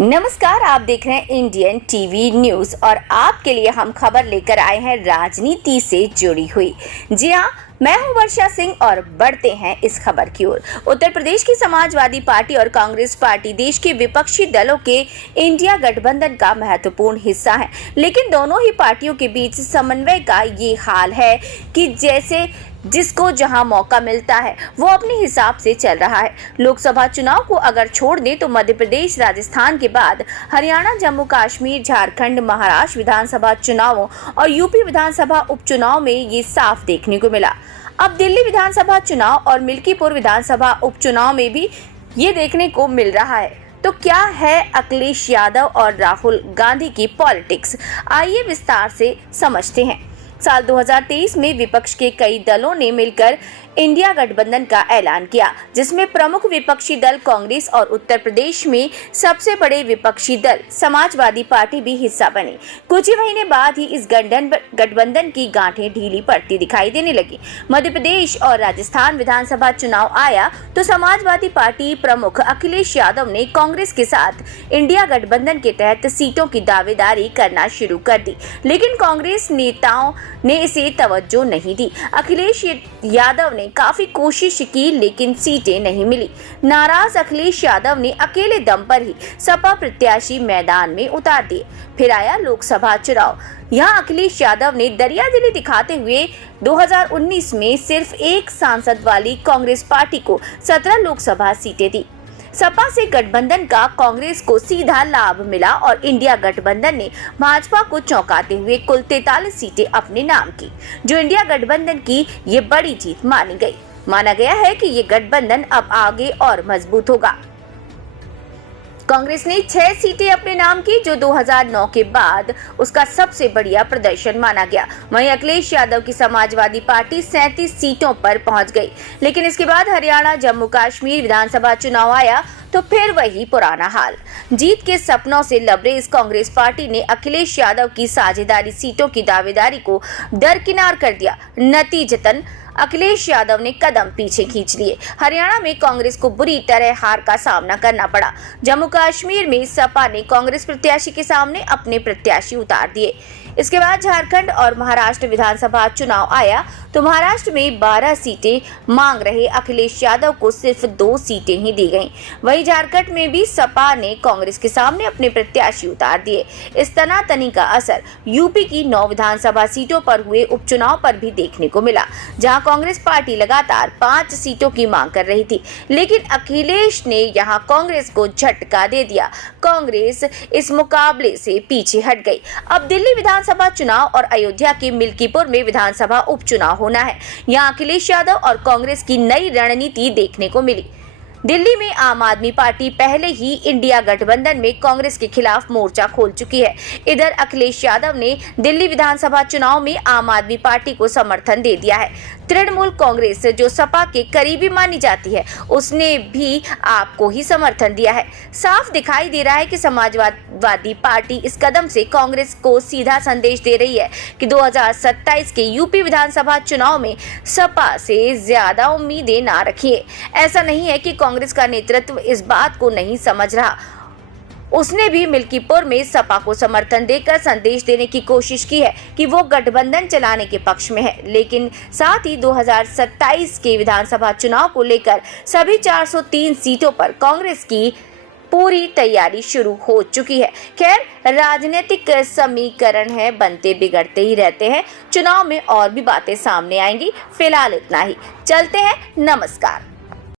नमस्कार, आप देख रहे हैं इंडियन टीवी न्यूज और आपके लिए हम खबर लेकर आए हैं राजनीति से जुड़ी हुई। जी हाँ, मैं हूं वर्षा सिंह और बढ़ते हैं इस खबर की ओर। उत्तर प्रदेश की समाजवादी पार्टी और कांग्रेस पार्टी देश के विपक्षी दलों के इंडिया गठबंधन का महत्वपूर्ण हिस्सा है, लेकिन दोनों ही पार्टियों के बीच समन्वय का ये हाल है कि जैसे जिसको जहां मौका मिलता है वो अपने हिसाब से चल रहा है। लोकसभा चुनाव को अगर छोड़ दें तो मध्य प्रदेश, राजस्थान के बाद हरियाणा, जम्मू कश्मीर, झारखंड, महाराष्ट्र विधानसभा चुनावों और यूपी विधानसभा उपचुनाव में ये साफ देखने को मिला। अब दिल्ली विधानसभा चुनाव और मिल्कीपुर विधानसभा उपचुनाव में भी ये देखने को मिल रहा है। तो क्या है अखिलेश यादव और राहुल गांधी की पॉलिटिक्स, आइए विस्तार से समझते हैं। साल 2023 में विपक्ष के कई दलों ने मिलकर इंडिया गठबंधन का ऐलान किया, जिसमें प्रमुख विपक्षी दल कांग्रेस और उत्तर प्रदेश में सबसे बड़े विपक्षी दल समाजवादी पार्टी भी हिस्सा बने। कुछ ही महीने बाद ही इस गठबंधन की गांठें ढीली पड़ती दिखाई देने लगी। मध्य प्रदेश और राजस्थान विधानसभा चुनाव आया तो समाजवादी पार्टी प्रमुख अखिलेश यादव ने कांग्रेस के साथ इंडिया गठबंधन के तहत सीटों की दावेदारी करना शुरू कर दी, लेकिन कांग्रेस नेताओं ने इसे तवज्जो नहीं दी। अखिलेश यादव ने काफी कोशिश की लेकिन सीटें नहीं मिली। नाराज अखिलेश यादव ने अकेले दम पर ही सपा प्रत्याशी मैदान में उतार दिए। फिर आया लोकसभा चुनाव। यहाँ अखिलेश यादव ने दरियादिली दिखाते हुए 2019 में सिर्फ एक सांसद वाली कांग्रेस पार्टी को 17 लोकसभा सीटें दी। सपा से गठबंधन का कांग्रेस को सीधा लाभ मिला और इंडिया गठबंधन ने भाजपा को चौंकाते हुए कुल 43 सीटें अपने नाम की, जो इंडिया गठबंधन की ये बड़ी जीत मानी गई। माना गया है कि ये गठबंधन अब आगे और मजबूत होगा। कांग्रेस ने 6 सीटें अपने नाम की, जो 2009 के बाद उसका सबसे बढ़िया प्रदर्शन माना गया। वहीं अखिलेश यादव की समाजवादी पार्टी 37 सीटों पर पहुंच गई, लेकिन इसके बाद हरियाणा, जम्मू कश्मीर विधानसभा चुनाव आया तो फिर वही पुराना हाल। जीत के सपनों से लबरेज कांग्रेस पार्टी ने अखिलेश यादव की साझेदारी सीटों की दावेदारी को दरकिनार कर दिया। नतीजतन अखिलेश यादव ने कदम पीछे खींच लिए। हरियाणा में कांग्रेस को बुरी तरह हार का सामना करना पड़ा। जम्मू कश्मीर में सपा ने कांग्रेस प्रत्याशी के सामने अपने प्रत्याशी उतार दिए। इसके बाद झारखंड और महाराष्ट्र विधानसभा चुनाव आया तो महाराष्ट्र में 12 सीटें मांग रहे अखिलेश यादव को सिर्फ 2 सीटें ही दी गईं। वहीं झारखंड में भी सपा ने कांग्रेस के सामने अपने प्रत्याशी उतार दिए। इस तनातनी का असर यूपी की 9 विधानसभा सीटों पर हुए उपचुनाव पर भी देखने को मिला, जहां कांग्रेस पार्टी लगातार 5 सीटों की मांग कर रही थी, लेकिन अखिलेश ने यहां कांग्रेस को झटका दे दिया। कांग्रेस इस मुकाबले से पीछे हट गई। अब दिल्ली विधानसभा चुनाव और अयोध्या के मिल्कीपुर में विधानसभा उपचुनाव होना है। यहाँ अखिलेश यादव और कांग्रेस की नई रणनीति देखने को मिली। दिल्ली में आम आदमी पार्टी पहले ही इंडिया गठबंधन में कांग्रेस के खिलाफ मोर्चा खोल चुकी है। इधर अखिलेश यादव ने दिल्ली विधानसभा चुनाव में आम आदमी पार्टी को समर्थन दे दिया है। तृणमूल कांग्रेस, जो सपा के करीबी मानी जाती है, उसने भी आपको ही समर्थन दिया है। साफ दिखाई दे रहा है कि समाजवादी पार्टी इस कदम से कांग्रेस को सीधा संदेश दे रही है कि 2027 के यूपी विधानसभा चुनाव में सपा से ज्यादा उम्मीदें ना रखिए। ऐसा नहीं है कि कांग्रेस का नेतृत्व इस बात को नहीं समझ रहा। उसने भी मिल्कीपुर में सपा को समर्थन देकर संदेश देने की कोशिश की है कि वो गठबंधन चलाने के पक्ष में है, लेकिन साथ ही 2027 के विधानसभा चुनाव को लेकर सभी 403 सीटों पर कांग्रेस की पूरी तैयारी शुरू हो चुकी है। खैर, राजनीतिक समीकरण है, बनते बिगड़ते ही रहते हैं। चुनाव में और भी बातें सामने आएंगी। फिलहाल इतना ही। चलते हैं, नमस्कार।